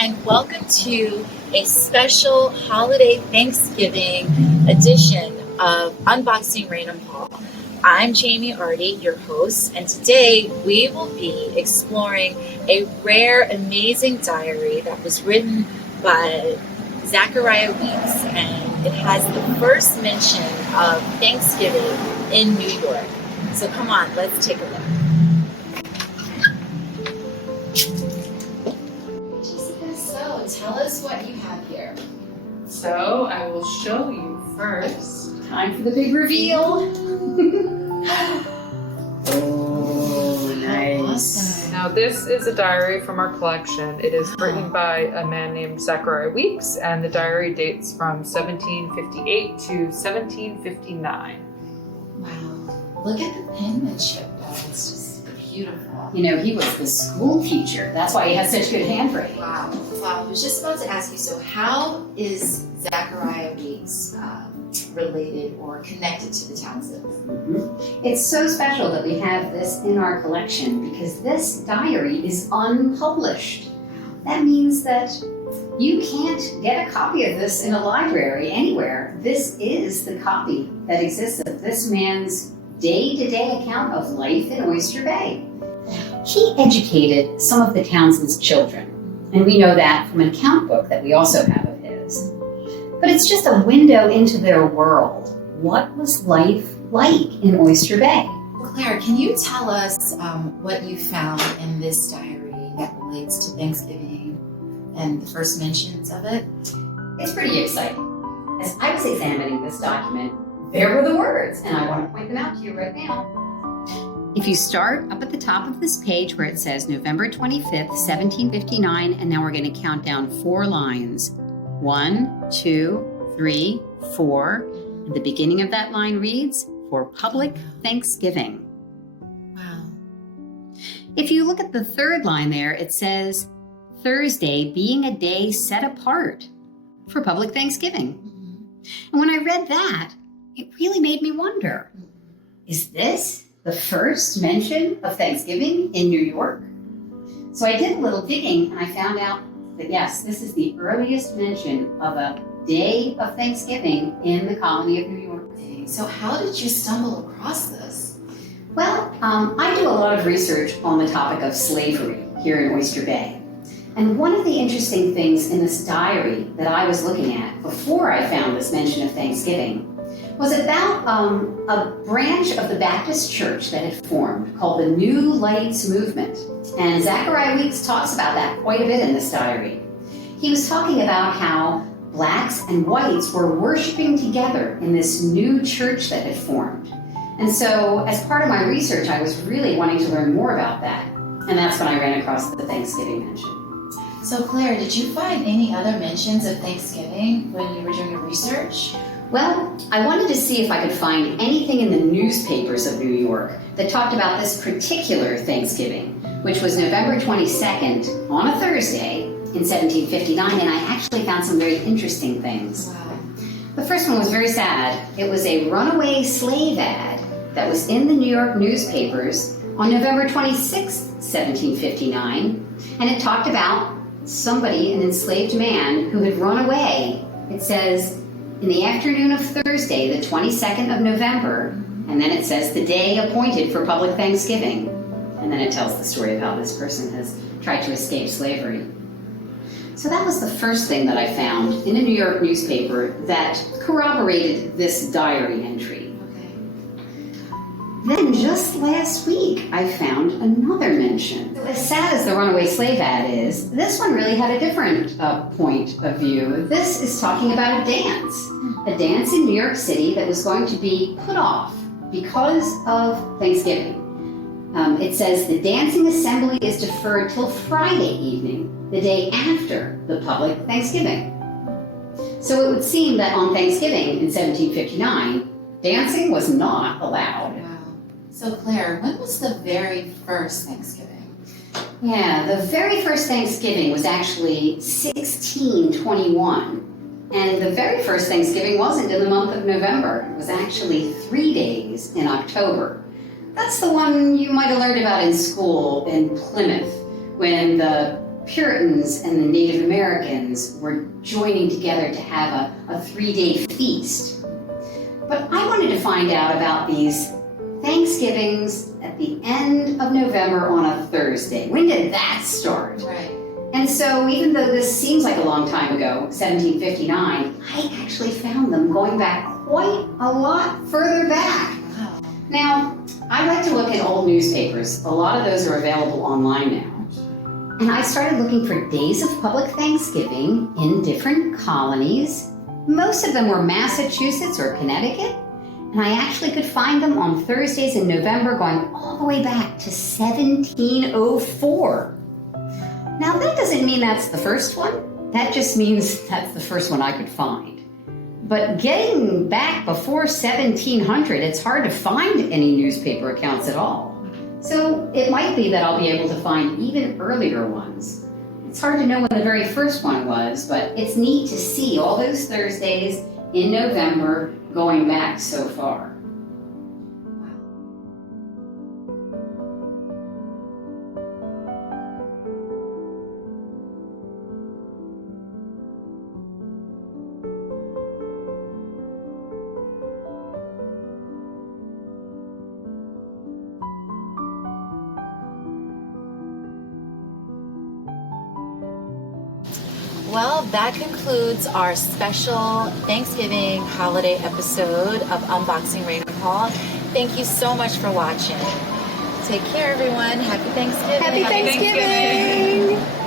and welcome to a special holiday Thanksgiving edition of Unboxing Raynham Hall. I'm Jamie Artie, your host, and today we will be exploring a rare, amazing diary that was written by Zachariah Weekes, and it has the first mention of Thanksgiving in New York. So come on, let's take a look. Jessica, so tell us what you have here. So I will show you first. Time for the big reveal. Oh, nice. Awesome. Now this is a diary from our collection. It is written by a man named Zachariah Weekes, and the diary dates from 1758 to 1759. Wow. Look at the penmanship, though. It's just beautiful. You know, he was the school teacher. That's why he has such good handwriting. Wow. Wow. I was just about to ask you, so how is Zachariah Weekes related or connected to the Townsends? Mm-hmm. It's so special that we have this in our collection because this diary is unpublished. That means that you can't get a copy of this in a library anywhere. This is the copy that exists of this man's day-to-day account of life in Oyster Bay. He educated some of the Townsend's children, and we know that from an account book that we also have of his. But it's just a window into their world. What was life like in Oyster Bay? Claire, can you tell us what you found in this diary that relates to Thanksgiving and the first mentions of it? It's pretty exciting. As I was examining this document, there were the words, and I want to point them out to you right now. If you start up at the top of this page where it says November 25th, 1759, and now we're going to count down 4 lines. 1, 2, 3, 4. And the beginning of that line reads, "For public Thanksgiving." Wow. If you look at the 3rd line there, it says, "Thursday being a day set apart for public Thanksgiving." Mm-hmm. And when I read that, it really made me wonder, is this the first mention of Thanksgiving in New York? So I did a little digging and I found out that yes, this is the earliest mention of a day of Thanksgiving in the colony of New York. So how did you stumble across this? Well, I do a lot of research on the topic of slavery here in Oyster Bay. And one of the interesting things in this diary that I was looking at before I found this mention of Thanksgiving was about a branch of the Baptist church that had formed called the New Lights Movement. And Zachariah Weekes talks about that quite a bit in this diary. He was talking about how blacks and whites were worshiping together in this new church that had formed. And so as part of my research, I was really wanting to learn more about that. And that's when I ran across the Thanksgiving mention. So Claire, did you find any other mentions of Thanksgiving when you were doing your research? Well, I wanted to see if I could find anything in the newspapers of New York that talked about this particular Thanksgiving, which was November 22nd on a Thursday in 1759, and I actually found some very interesting things. Wow. The first one was very sad. It was a runaway slave ad that was in the New York newspapers on November 26th, 1759, and it talked about somebody, an enslaved man, who had run away. It says, "In the afternoon of Thursday, the 22nd of November," and then it says, "the day appointed for public Thanksgiving." And then it tells the story of how this person has tried to escape slavery. So that was the first thing that I found in a New York newspaper that corroborated this diary entry. Then just last week, I found another mention. So as sad as the runaway slave ad is, this one really had a different point of view. This is talking about a dance in New York City that was going to be put off because of Thanksgiving. It says the dancing assembly is deferred till Friday evening, the day after the public Thanksgiving. So it would seem that on Thanksgiving in 1759, dancing was not allowed. So Claire, when was the very first Thanksgiving? Yeah, the very first Thanksgiving was actually 1621. And the very first Thanksgiving wasn't in the month of November. It was actually 3 days in October. That's the one you might have learned about in school in Plymouth, when the Puritans and the Native Americans were joining together to have a 3-day feast. But I wanted to find out about these Thanksgivings at the end of November on a Thursday. When did that start? Right. And so even though this seems like a long time ago, 1759, I actually found them going back quite a lot further back. Wow. Now, I like to look at old newspapers. A lot of those are available online now. And I started looking for days of public Thanksgiving in different colonies. Most of them were Massachusetts or Connecticut. And I actually could find them on Thursdays in November going all the way back to 1704. Now, that doesn't mean that's the first one. That just means that's the first one I could find. But getting back before 1700, it's hard to find any newspaper accounts at all. So it might be that I'll be able to find even earlier ones. It's hard to know when the very first one was, but it's neat to see all those Thursdays in November going back so far. Well, that concludes our special Thanksgiving holiday episode of Unboxing Raynham Hall. Thank you so much for watching. Take care, everyone. Happy Thanksgiving. Happy Thanksgiving.